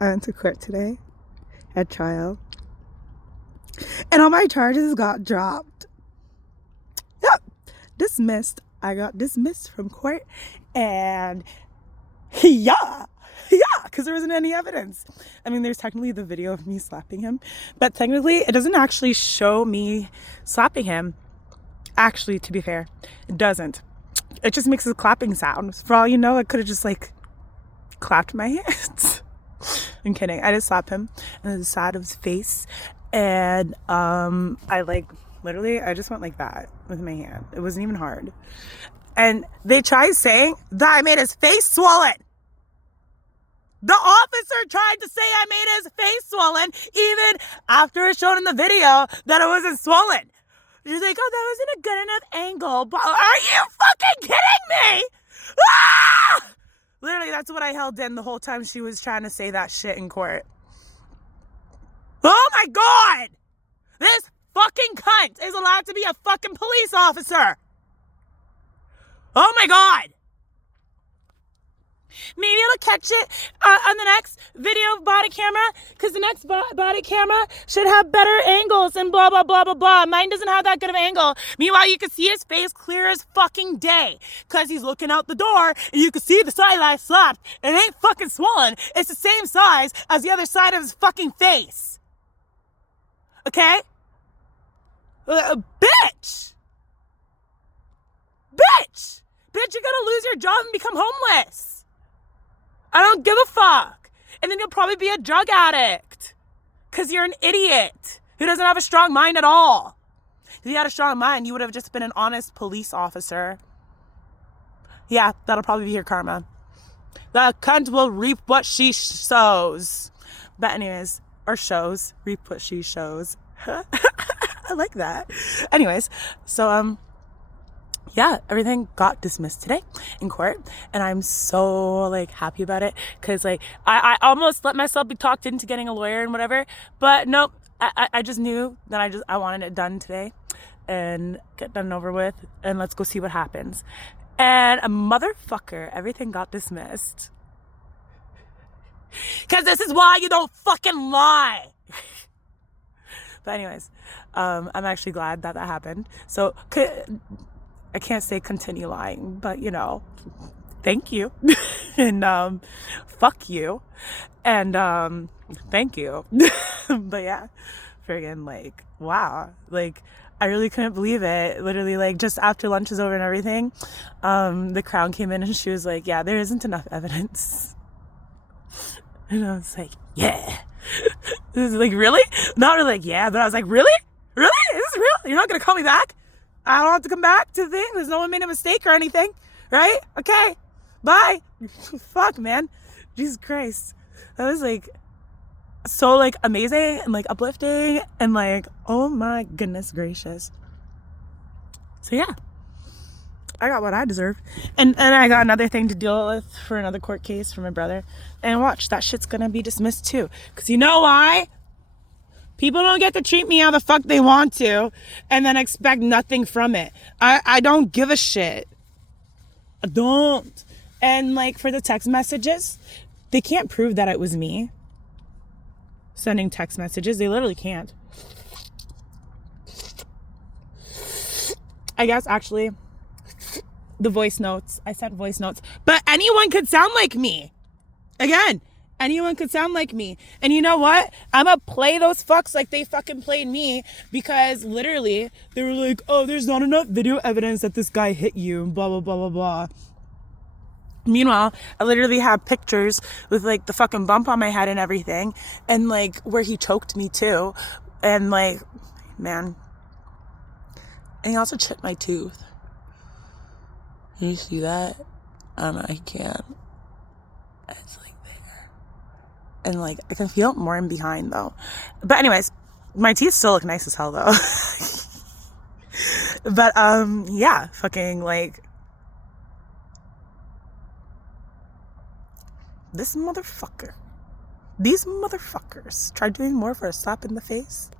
I went to court today at trial, and all my charges got dropped. Yep, dismissed. I got dismissed from court, and yeah, because there wasn't any evidence. I mean, there's technically the video of me slapping him, but technically it doesn't actually show me slapping him. Actually, to be fair, it doesn't. It just makes a clapping sound. For all you know, I could have just like clapped my hands. I'm kidding. I just slapped him on the side of his face, and I like literally I just went like that with my hand. It wasn't even hard. And they tried saying that I made his face swollen. The officer tried to say I made his face swollen even after it showed in the video that it wasn't swollen. She's like, oh, that wasn't a good enough angle. But are you fucking kidding me? Ah! Literally, that's what I held in the whole time she was trying to say that shit in court. Oh my God! This fucking cunt is allowed to be a fucking police officer. Oh my God! Maybe it'll catch it on the next video body camera, because the next body camera should have better angles and blah, blah, blah, blah, blah. Mine doesn't have that good of an angle. Meanwhile, you can see his face clear as fucking day, because he's looking out the door, and you can see the side eye slapped. It ain't fucking swollen. It's the same size as the other side of his fucking face. Okay? Bitch! Bitch! Bitch, you're gonna lose your job and become homeless. I don't give a fuck. And then you'll probably be a drug addict. Because you're an idiot who doesn't have a strong mind at all. If you had a strong mind, you would have just been an honest police officer. Yeah, that'll probably be your karma. The cunt will reap what she sows. But anyways, or shows. Reap what she shows. I like that. Anyways, so, yeah, everything got dismissed today in court, and I'm so like happy about it, because like I almost let myself be talked into getting a lawyer and whatever, but nope, I just knew that I wanted it done today and get done over with, and let's go see what happens. And a motherfucker, everything got dismissed, because this is why you don't fucking lie. But anyways, I'm actually glad that happened. So I can't say continue lying, but you know, thank you. And fuck you. And thank you. But yeah, friggin' like, wow. Like, I really couldn't believe it. Literally, like, just after lunch was over and everything, the Crown came in and she was like, yeah, there isn't enough evidence. And I was like, yeah. It was like, really? Not really like, yeah, but I was like, really? Really? Is this real? You're not gonna call me back? I don't have to come back to the thing. There's no one made a mistake or anything, right? Okay, bye. Fuck, man. Jesus Christ. That was like so like amazing and like uplifting and like, oh my goodness gracious. So yeah, I got what I deserve. And I got another thing to deal with for another court case for my brother. And watch, that shit's gonna be dismissed too. Because you know why? People don't get to treat me how the fuck they want to and then expect nothing from it. I don't give a shit. I don't. And like for the text messages, they can't prove that it was me sending text messages. They literally can't. I guess actually the voice notes. I sent voice notes. But anyone could sound like me. Again. Anyone could sound like me. And you know what? I'm gonna play those fucks like they fucking played me, because literally they were like, oh, there's not enough video evidence that this guy hit you, blah, blah, blah, blah, blah. Meanwhile, I literally have pictures with like the fucking bump on my head and everything, and like where he choked me too. And like, man. And he also chipped my tooth. Can you see that? I don't know, I can't. It's like, and like I can feel it more in behind though. But anyways, my teeth still look nice as hell though. But yeah, fucking like this motherfucker. These motherfuckers tried doing more for a slap in the face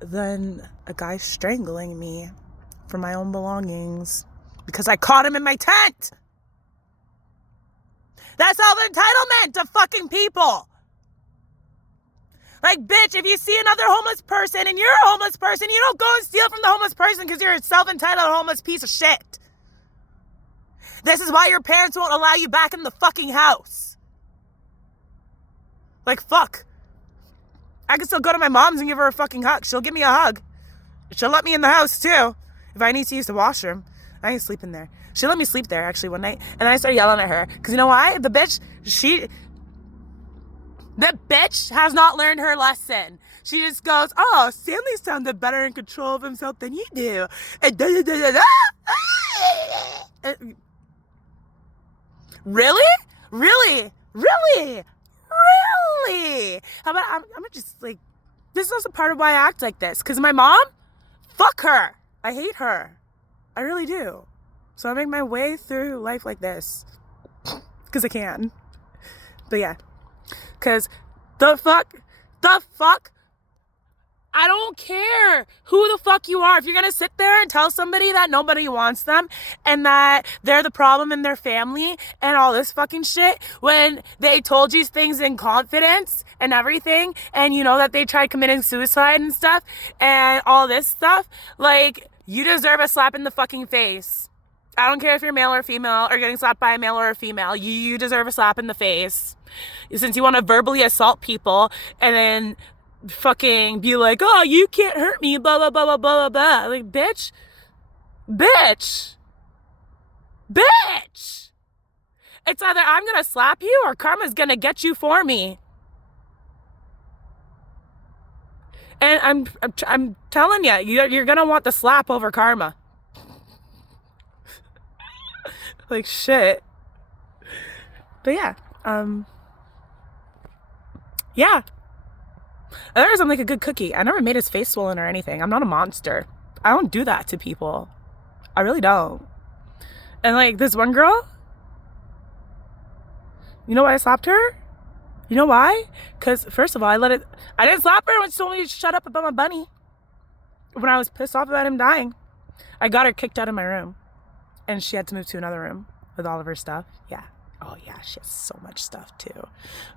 than a guy strangling me for my own belongings because I caught him in my tent. That's self-entitlement to fucking people. Like, bitch, if you see another homeless person and you're a homeless person, you don't go and steal from the homeless person because you're a self-entitled homeless piece of shit. This is why your parents won't allow you back in the fucking house. Like, fuck. I can still go to my mom's and give her a fucking hug. She'll give me a hug. She'll let me in the house, too. If I need to use the washroom, I ain't sleeping there. She let me sleep there, actually, one night. And then I started yelling at her. Because you know why? The bitch has not learned her lesson. She just goes, oh, Stanley sounded better in control of himself than you do. And Really? How about I'm just like, this is also part of why I act like this. Because my mom, fuck her. I hate her. I really do. So I make my way through life like this. Because I can. But yeah. Because the fuck, I don't care who the fuck you are. If you're going to sit there and tell somebody that nobody wants them and that they're the problem in their family and all this fucking shit when they told you things in confidence and everything, and you know that they tried committing suicide and stuff and all this stuff, like, you deserve a slap in the fucking face. I don't care if you're male or female or getting slapped by a male or a female. You deserve a slap in the face. Since you want to verbally assault people and then fucking be like, oh, you can't hurt me, blah, blah, blah, blah, blah, blah. Like, bitch. It's either I'm going to slap you or karma's going to get you for me. And I'm telling you, you're going to want the slap over karma. Like, shit. But yeah. Yeah. Others, I'm like a good cookie. I never made his face swollen or anything. I'm not a monster. I don't do that to people. I really don't. And like this one girl, you know why I slapped her? You know why? Because first of all, I didn't slap her when she told me to shut up about my bunny. When I was pissed off about him dying, I got her kicked out of my room. And she had to move to another room with all of her stuff. Yeah. Oh, yeah. She has so much stuff, too.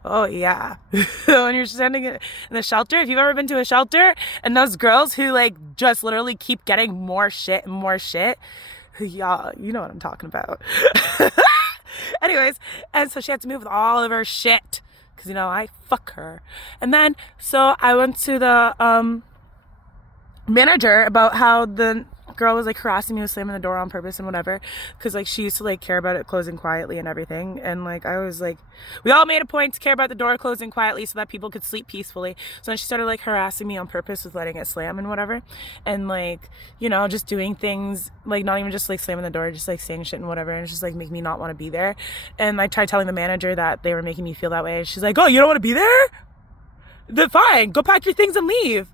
Oh, yeah. When you're standing in the shelter, if you've ever been to a shelter, and those girls who, like, just literally keep getting more shit and more shit, y'all, you know what I'm talking about. Anyways, and so she had to move with all of her shit. Because, you know, I fuck her. And then, so I went to the manager about how the girl was like harassing me with slamming the door on purpose and whatever, because like she used to like care about it closing quietly and everything, and like I was like, we all made a point to care about the door closing quietly so that people could sleep peacefully. So then she started like harassing me on purpose with letting it slam and whatever, and like, you know, just doing things like not even just like slamming the door, just like saying shit and whatever, and it's just like make me not want to be there. And I tried telling the manager that they were making me feel that way. She's like, oh, you don't want to be there? Then fine, go pack your things and leave.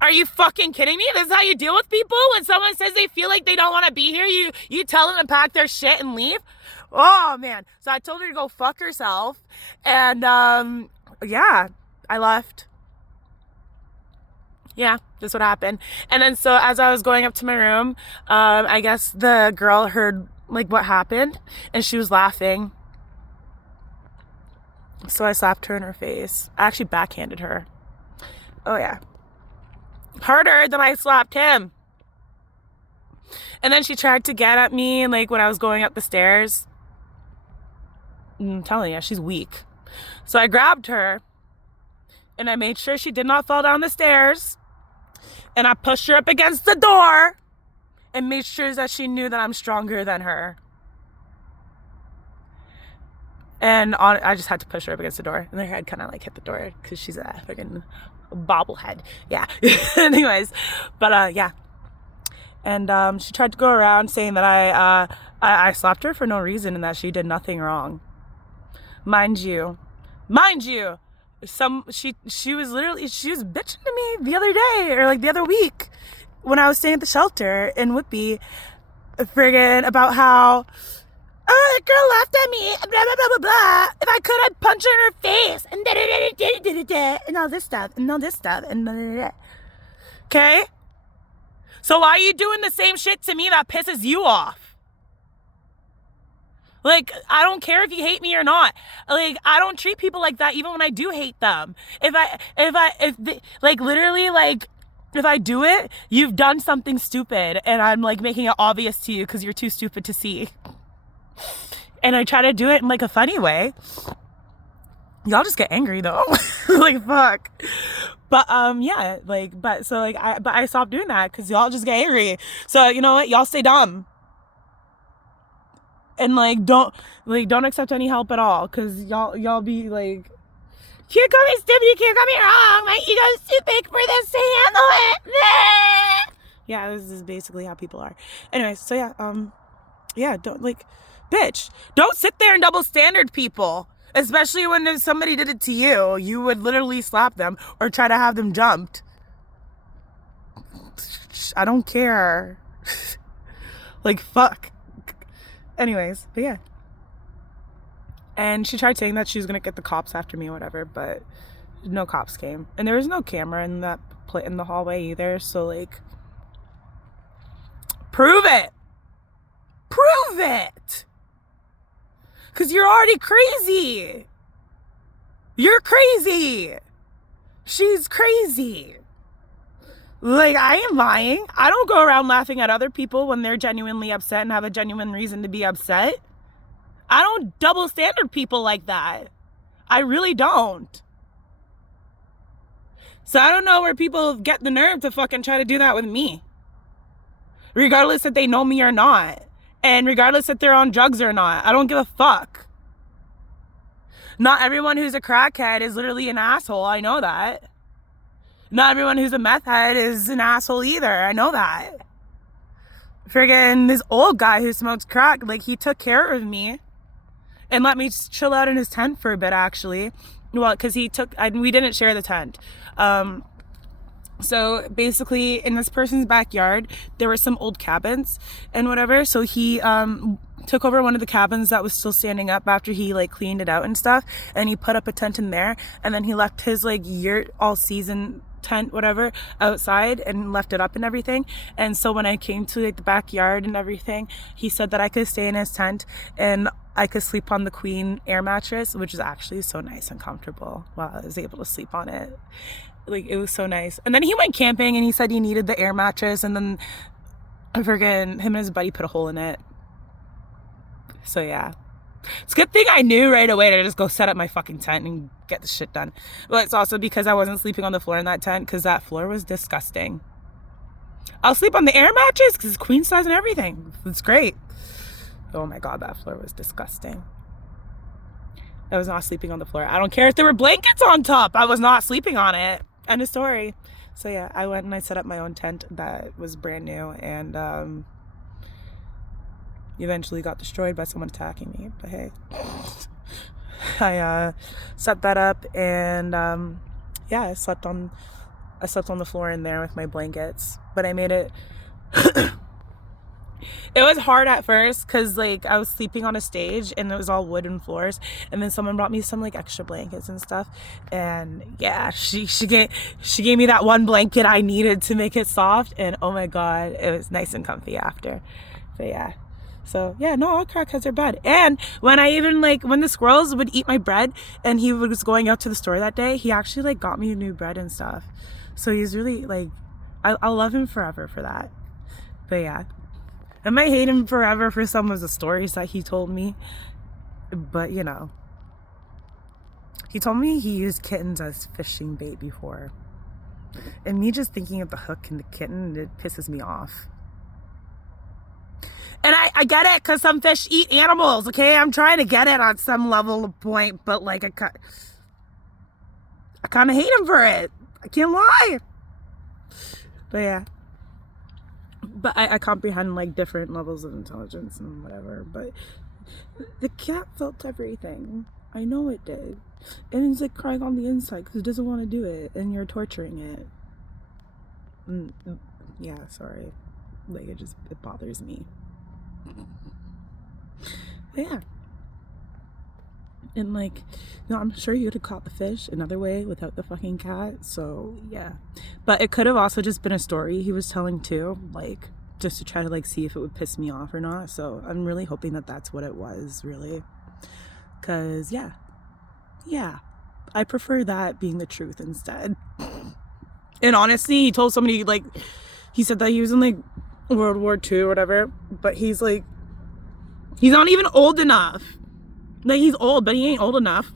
Are you fucking kidding me? This is how you deal with people? When someone says they feel like they don't want to be here, you tell them to pack their shit and leave? Oh, man. So I told her to go fuck herself. And, yeah, I left. Yeah, that's what happened. And then so as I was going up to my room, I guess the girl heard, like, what happened. And she was laughing. So I slapped her in her face. I actually backhanded her. Oh, yeah. Harder than I slapped him. And then she tried to get at me, like when I was going up the stairs. I'm telling you, she's weak. So I grabbed her and I made sure she did not fall down the stairs, and I pushed her up against the door and made sure that she knew that I'm stronger than her. And I just had to push her up against the door, and her head kind of like hit the door because she's a freaking bobblehead. Yeah. Anyways, but yeah. And she tried to go around saying that I slapped her for no reason and that she did nothing wrong. Mind you, she was bitching to me the other day, or like the other week, when I was staying at the shelter in Whitby, friggin' about how, oh, that girl laughed at me, blah, blah, blah, blah, blah. If I could, I'd punch her in her face, and da, da, da, da, da, da, da, and all this stuff, and all this stuff, and da, da, da. Okay? So why are you doing the same shit to me that pisses you off? Like, I don't care if you hate me or not. Like, I don't treat people like that even when I do hate them. Literally, like, if I do it, you've done something stupid and I'm like making it obvious to you because you're too stupid to see. And I try to do it in like a funny way. Y'all just get angry though. Like, fuck. But yeah, like, I stopped doing that because y'all just get angry. So you know what? Y'all stay dumb. And like don't accept any help at all, because y'all be like, you call me stupid, you can't call me wrong, my ego's too big for this to handle it. Yeah, this is basically how people are. Anyways, so yeah, don't, like, bitch, don't sit there and double standard people, especially when if somebody did it to you. You would literally slap them or try to have them jumped. I don't care. Like, fuck. Anyways, but yeah. And she tried saying that she was gonna get the cops after me or whatever, but no cops came. And there was no camera in the hallway either, so like, prove it! Prove it! 'Cause you're already crazy! You're crazy! She's crazy! Like, I ain't lying. I don't go around laughing at other people when they're genuinely upset and have a genuine reason to be upset. I don't double standard people like that. I really don't. So I don't know where people get the nerve to fucking try to do that with me. Regardless if they know me or not. And regardless if they're on drugs or not. I don't give a fuck. Not everyone who's a crackhead is literally an asshole. I know that. Not everyone who's a meth head is an asshole either. I know that. Friggin' this old guy who smokes crack, like, he took care of me and let me chill out in his tent for a bit, actually. Well, because we didn't share the tent. So basically, in this person's backyard, there were some old cabins and whatever. So he took over one of the cabins that was still standing up after he like cleaned it out and stuff, and he put up a tent in there, and then he left his like year all season tent whatever outside and left it up and everything. And so when I came to like the backyard and everything, he said that I could stay in his tent and I could sleep on the queen air mattress, which is actually so nice and comfortable while I was able to sleep on it. Like, it was so nice. And then he went camping and he said he needed the air mattress, and then him and his buddy put a hole in it. So yeah, it's a good thing I knew right away to just go set up my fucking tent and get the shit done. But it's also because I wasn't sleeping on the floor in that tent, because that floor was disgusting. I'll sleep on the air mattress because it's queen size and everything. It's great. Oh my god, that floor was disgusting. I was not sleeping on the floor. I don't care if there were blankets on top. I was not sleeping on it. End of story. So yeah, I went and I set up my own tent that was brand new, and eventually got destroyed by someone attacking me. But hey, I set that up, and yeah, I slept on the floor in there with my blankets. But I made it. It was hard at first because like I was sleeping on a stage and it was all wooden floors, and then someone brought me some like extra blankets and stuff, and yeah, she gave me that one blanket I needed to make it soft, and oh my god, it was nice and comfy after. But yeah, so yeah, no, all crackheads are bad. And when the squirrels would eat my bread and he was going out to the store that day, he actually like got me new bread and stuff. So he's really like, I'll love him forever for that. But yeah, I might hate him forever for some of the stories that he told me, but you know, he told me he used kittens as fishing bait before, and me just thinking of the hook and the kitten, it pisses me off. And I get it, because some fish eat animals, okay? I'm trying to get it on some level of point, but like I kind of hate him for it. I can't lie. But yeah. But I comprehend like different levels of intelligence and whatever. But the cat felt everything. I know it did. And it's like crying on the inside because it doesn't want to do it. And you're torturing it. Yeah, sorry. Like it bothers me. Yeah. And like, you know, I'm sure you could have caught the fish another way without the fucking cat. So yeah. But it could have also just been a story he was telling too. Like, just to try to like see if it would piss me off or not. So I'm really hoping that that's what it was, really. Because yeah, I prefer that being the truth instead. And honestly, he told somebody, like, he said that he was in like World War II or whatever, but he's like, he's not even old enough. Like, he's old, but he ain't old enough.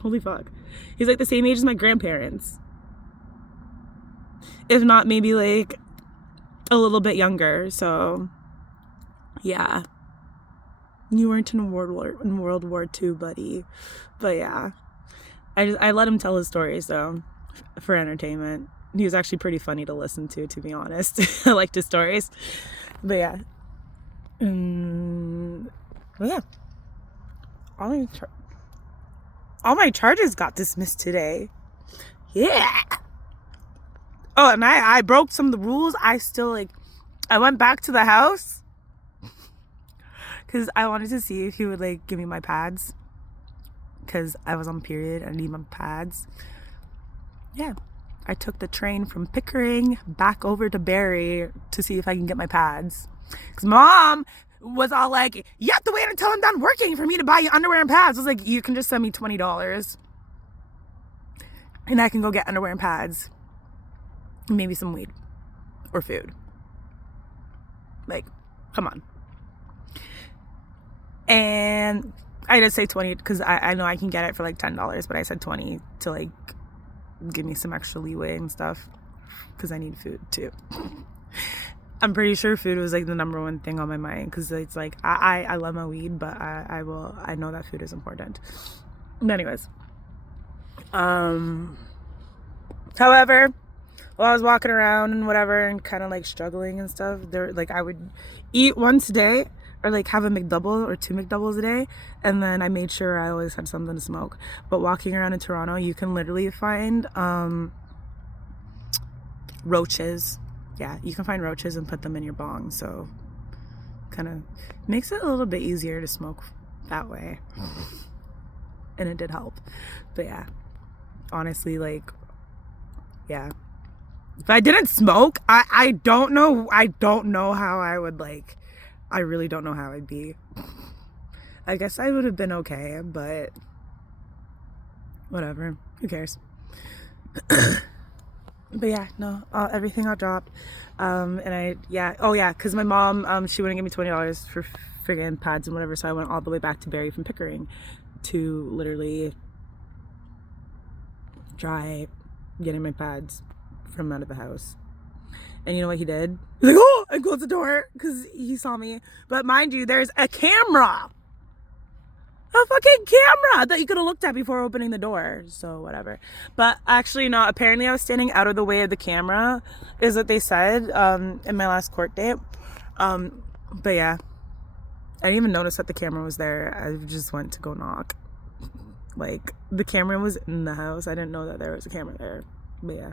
Holy fuck. He's like the same age as my grandparents, if not maybe like a little bit younger. So yeah, you weren't in World War II, buddy. But yeah, I let him tell his stories though, for entertainment. He was actually pretty funny to listen to be honest. I liked his stories. But yeah, but yeah, all my charges got dismissed today. Yeah. Oh, and I broke some of the rules. I went back to the house because I wanted to see if he would like give me my pads, because I was on period. I need my pads. Yeah, I took the train from Pickering back over to Barrie to see if I can get my pads, because Mom was all like, you have to wait until I'm done working for me to buy you underwear and pads. I was like, you can just send me $20 and I can go get underwear and pads, maybe some weed or food. Like, come on. And I did say 20 because I know I can get it for like $10, but I said 20 to like give me some extra leeway and stuff, because I need food too. I'm pretty sure food was like the number one thing on my mind, because it's like I love my weed, but I know that food is important. But anyways, however, while I was walking around and whatever and kind of like struggling and stuff, there, like, I would eat once a day or like have a McDouble or 2 McDoubles a day, and then I made sure I always had something to smoke. But walking around in Toronto, you can literally find roaches. Yeah, you can find roaches and put them in your bong, so kind of makes it a little bit easier to smoke that way. And it did help. But yeah, honestly, like, yeah, if I didn't smoke, I don't know how I would, like, I really don't know how I'd be. I guess I would have been okay, but whatever, who cares. But yeah, no, everything got dropped. Because my mom, she wouldn't give me $20 for friggin' pads and whatever, so I went all the way back to Barrie from Pickering to literally try getting my pads from out of the house. And you know what he did? He's like, oh, and closed the door because he saw me. But mind you, there's a camera. A fucking camera that you could have looked at before opening the door. So whatever. But actually, no, apparently I was standing out of the way of the camera, is what they said in my last court date. But yeah, I didn't even notice that the camera was there. I just went to go knock. Like, the camera was in the house. I didn't know that there was a camera there. But yeah.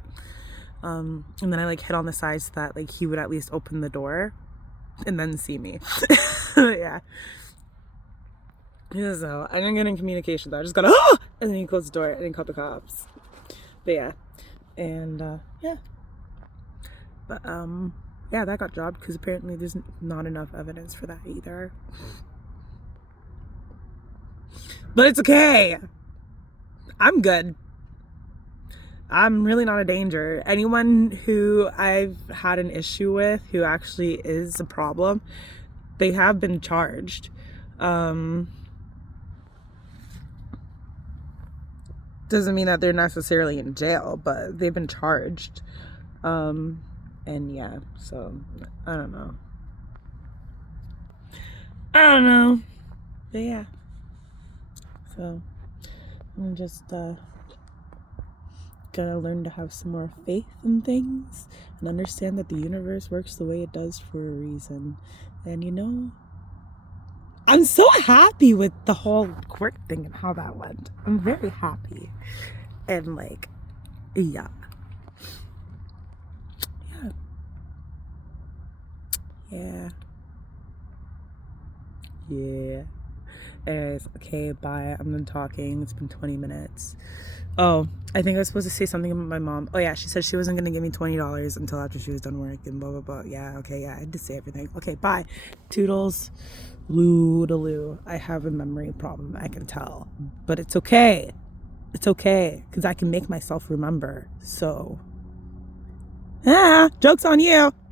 And then I like hit on the side so that like he would at least open the door and then see me. Yeah. Yeah, so I didn't get in communication though. I just got and then he closed the door and then called the cops. But yeah. And yeah. But yeah, that got dropped because apparently there's not enough evidence for that either. But it's okay. I'm good. I'm really not a danger. Anyone who I've had an issue with who actually is a problem, they have been charged. Doesn't mean that they're necessarily in jail, but they've been charged. And yeah, so I don't know. But yeah. So I'm just gotta learn to have some more faith in things and understand that the universe works the way it does for a reason. And you know, I'm so happy with the whole court thing and how that went. I'm very happy. And like, yeah. Anyways, okay, bye. I'm done talking. It's been 20 minutes. Oh, I think I was supposed to say something about my mom. Oh yeah, she said she wasn't gonna give me $20 until after she was done work and blah blah blah. Yeah, okay, yeah, I had to say everything. Okay, bye. Toodles, loo. I have a memory problem, I can tell, but it's okay. It's okay because I can make myself remember. So, joke's on you.